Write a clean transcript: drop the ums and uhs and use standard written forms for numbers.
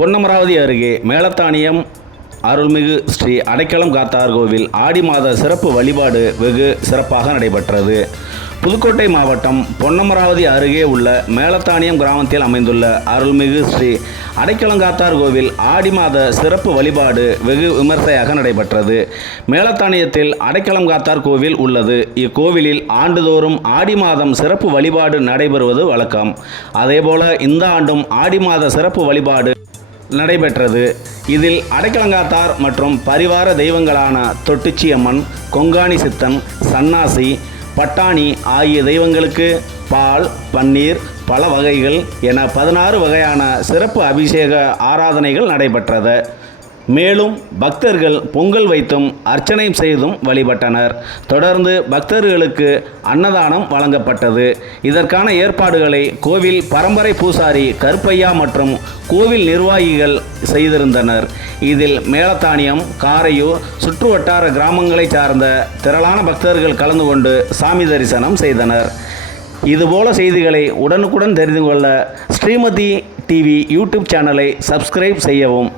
பொன்னமராவதி அருகே மேலத்தானியம் அருள்மிகு ஸ்ரீ அடைக்கலம் காத்தார் கோவில் ஆடி மாத சிறப்பு வழிபாடு வெகு சிறப்பாக நடைபெற்றது. புதுக்கோட்டை மாவட்டம் பொன்னமராவதி அருகே உள்ள மேலத்தானியம் கிராமத்தில் அமைந்துள்ள அருள்மிகு ஸ்ரீ அடைக்கலங்காத்தார் கோவில் ஆடி மாத சிறப்பு வழிபாடு வெகு விமர்சையாக நடைபெற்றது. மேலத்தானியத்தில் அடைக்கலங்காத்தார் கோவில் உள்ளது. இக்கோவிலில் ஆண்டுதோறும் ஆடி மாதம் சிறப்பு வழிபாடு நடைபெறுவது வழக்கம். அதேபோல இந்த ஆண்டும் ஆடி மாத சிறப்பு வழிபாடு நடைபெற்றது. இதில் அடைக்கலங்காத்தார் மற்றும் பரிவார தெய்வங்களான தொட்டிச்சியம்மன், கொங்காணி சித்தன், சன்னாசி, பட்டாணி ஆகிய தெய்வங்களுக்கு பால், பன்னீர், பல வகைகள் என 16 வகையான சிறப்பு அபிஷேக ஆராதனைகள் நடைபெற்றது. மேலும் பக்தர்கள் பொங்கல் வைத்தும் அர்ச்சனை செய்தும் வழிபட்டனர். தொடர்ந்து பக்தர்களுக்கு அன்னதானம் வழங்கப்பட்டது. இதற்கான ஏற்பாடுகளை கோவில் பரம்பரை பூசாரி கருப்பையா மற்றும் கோவில் நிர்வாகிகள் செய்திருந்தனர். இதில் மேலத்தானியம், காரையூர் சுற்றுவட்டார கிராமங்களை சார்ந்த திரளான பக்தர்கள் கலந்து கொண்டு சாமி தரிசனம் செய்தனர். இதுபோல செய்திகளை உடனுக்குடன் தெரிந்து கொள்ள ஸ்ரீமதி டிவி யூடியூப் சேனலை சப்ஸ்கிரைப் செய்யவும்.